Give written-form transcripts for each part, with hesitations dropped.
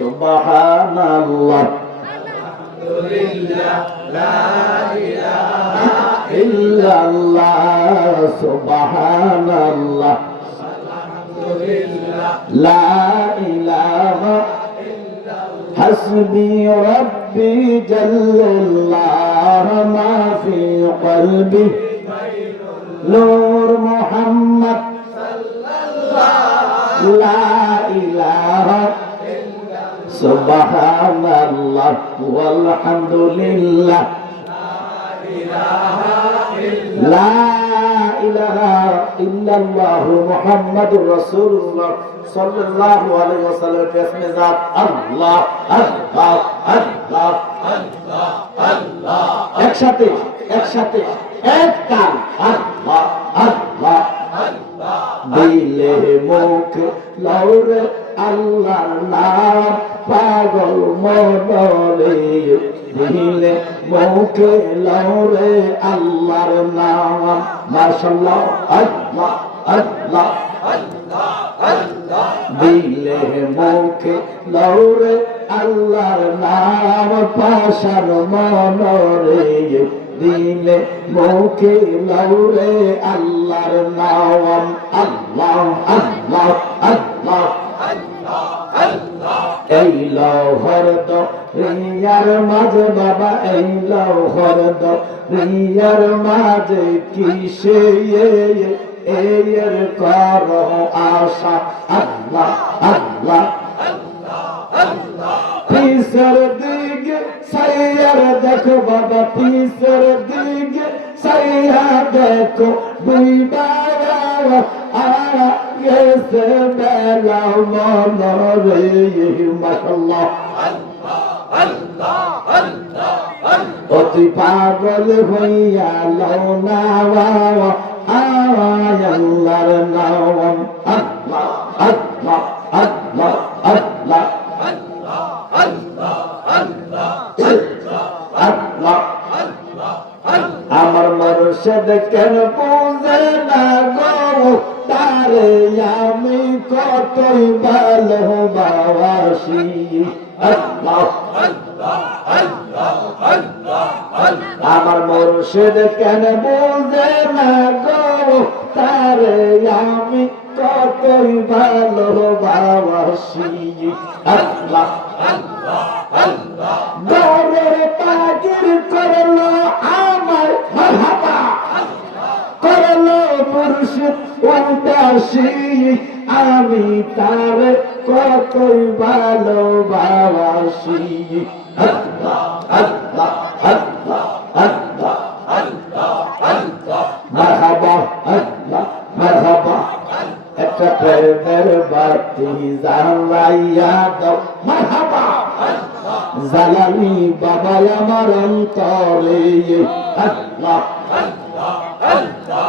সুবহানাল্লাহ আলহামদুলিল্লাহ লা ইলাহা ইল্লাল্লাহ সুবহানাল্লাহ আলহামদুলিল্লাহ লা ইলাহা حسبي ربي جل الله ما في قلبي نور محمد صلى الله لا إله سبحان الله والحمد لله لا إله إلا الله محمد رسول الله صلى الله عليه وسلم باسم ذات الله الله الله الله الله একসাথে একসাথে এক কান আল্লাহ আল্লাহ আল্লাহ দিলে মুখে লাউরে আল্লাহর নাম পাগল মনরে দিলে মুখে লাউরে আল্লাহর নাম মাশাআল্লাহ আল্লাহ আল্লাহ আল্লাহ আল্লাহ দিলে মুখে লাউরে আল্লাহর নাম পাশার মনরে দিলে মুখে লাউরে আল্লাহর নাম আল্লাহ আল্লাহ আল্লাহ আল্লাহ আল্লাহ এই লহর তো রিয়ার মাঝে বাবা এই লহর তো রিয়ার মাঝে কিসে এর করো আশা আল্লাহ আল্লাহ আল্লাহ আল্লাহ পিসের দিকে সাইয়ার দেখো বাবা পিসের দিকে সাইয়া দেখো বুইবারা গেছে বেলা মনরে মাশাআল্লাহ আল্লাহ আল্লাহ আল্লাহ অতি পাগল হইয়া লওনা আল্লাহর নাম আল্লাহ আল্লাহ আল্লাহ আল্লাহ আল্লাহ আল্লাহ আল্লাহ আল্লাহ আল্লাহ আমার মুর্শিদ কেন বুঝে না গো তারে আমি কতই ভালোবাসি আল্লাহ আল্লাহ আল্লাহ আল্লাহ আমার মুর্শিদ কেন বুঝে না গো তারে আমি কতই ভালোবাসি আল্লাহ আল্লাহ আল্লাহ দরের তাজির করলো আমার মারহাবা করলো মুর্শিদ ওয়ান্তাসি আমি তারে কতই ভালোবাসি আল্লাহ আল্লাহ আল্লাহ আল্লাহ আল্লাহ আল্লাহ মারহাবা আল্লাহ মারহাবা একটা প্রেমের বাতি জ্বালাইয়া দাও মারহাবা জ্বালানি বাবা আমার অন্তরে আল্লাহ আল্লাহ আল্লাহ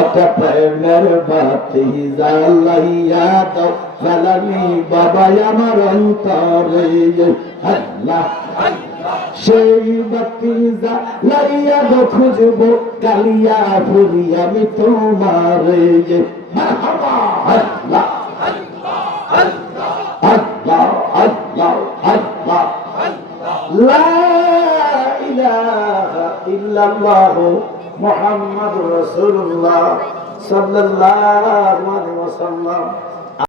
একটা প্রেমের বাতি জ্বালাইয়া দাও জ্বালানি বাবা আমার অন্তরে আল্লাহ সেই বাতি জ্বালাইয়া গো খুঁজবো কালিয়া ফুরি আমি তোমারে মারহাবা আল্লাহ আল্লাহ আল্লাহ আল্লাহ আল্লাহ আল্লাহ লা ইলাহা ইল্লাল্লাহ মুহাম্মাদুর রাসূলুল্লাহ সাল্লাল্লাহু আলাইহি ওয়াসাল্লাম